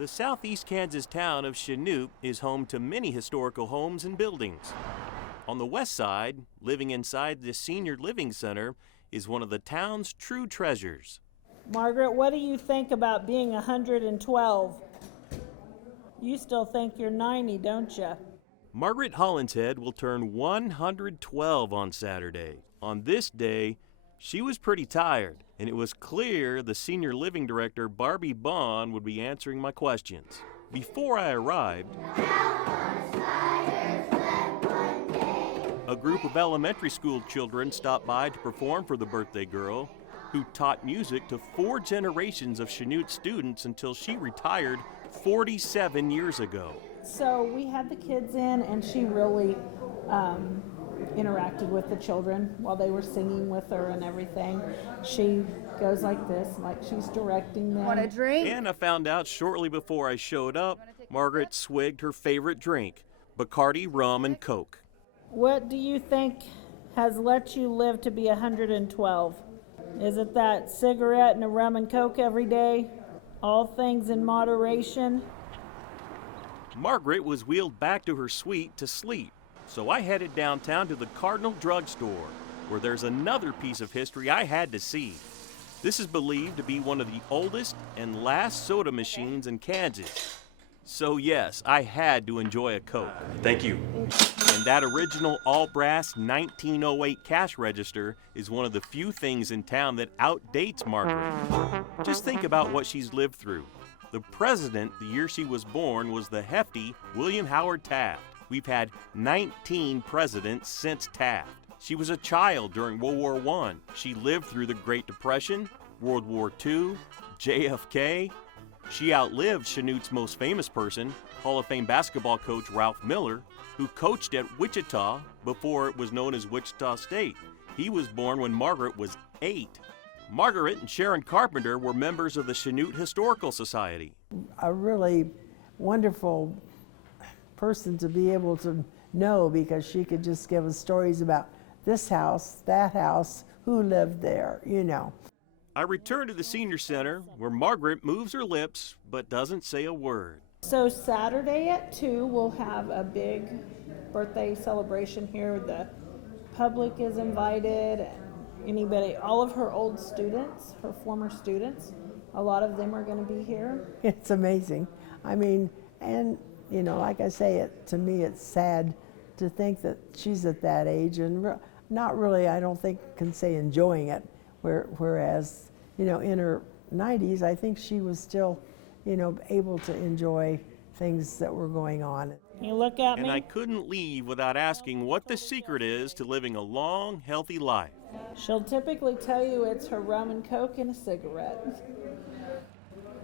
The southeast Kansas town of Chanute is home to many historical homes and buildings. On the west side, living inside the senior living center, is one of the town's true treasures. Margaret, what do you think about being 112? You still think you're 90, don't you? Margaret Hollenshead will turn 112 on Saturday. On this day, she was pretty tired, and it was clear the senior living director, Barbie Bond, would be answering my questions. Before I arrived, a group of elementary school children stopped by to perform for the birthday girl, who taught music to 4 generations of Chanute students until she retired 47 years ago. So we had the kids in, and she really interacted with the children while they were singing with her and everything. She goes like this, like she's directing them. Want a drink? And I found out shortly before I showed up, Margaret swigged her favorite drink, Bacardi rum and Coke. What do you think has let you live to be 112? Is it that cigarette and a rum and Coke every day? All things in moderation? Margaret was wheeled back to her suite to sleep, so I headed downtown to the Cardinal Drugstore, where there's another piece of history I had to see. This is believed to be one of the oldest and last soda machines in Kansas. So yes, I had to enjoy a Coke. Thank you. And that original all-brass 1908 cash register is one of the few things in town that outdates Margaret. Just think about what she's lived through. The president the year she was born was the hefty William Howard Taft. We've had 19 presidents since Taft. She was a child during World War I. She lived through the Great Depression, World War II, JFK. She outlived Chanute's most famous person, Hall of Fame basketball coach Ralph Miller, who coached at Wichita before it was known as Wichita State. He was born when Margaret was 8. Margaret and Sharon Carpenter were members of the Chanute Historical Society. A really wonderful person to be able to know, because she could just give us stories about this house, that house, who lived there, you know. I returned to the senior center, where Margaret moves her lips but doesn't say a word. So Saturday at 2, we'll have a big birthday celebration here. The public is invited. Anybody, all of her old students, her former students, a lot of them are going to be here. It's amazing. I mean, and you know, like I say, to me it's sad to think that she's at that age and not really, I don't think, can say enjoying it. Whereas, you know, in her 90s, I think she was still, you know, able to enjoy things that were going on. You look at me. And I couldn't leave without asking what the secret is to living a long, healthy life. She'll typically tell you it's her rum and Coke and a cigarette.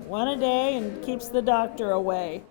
One a day and keeps the doctor away.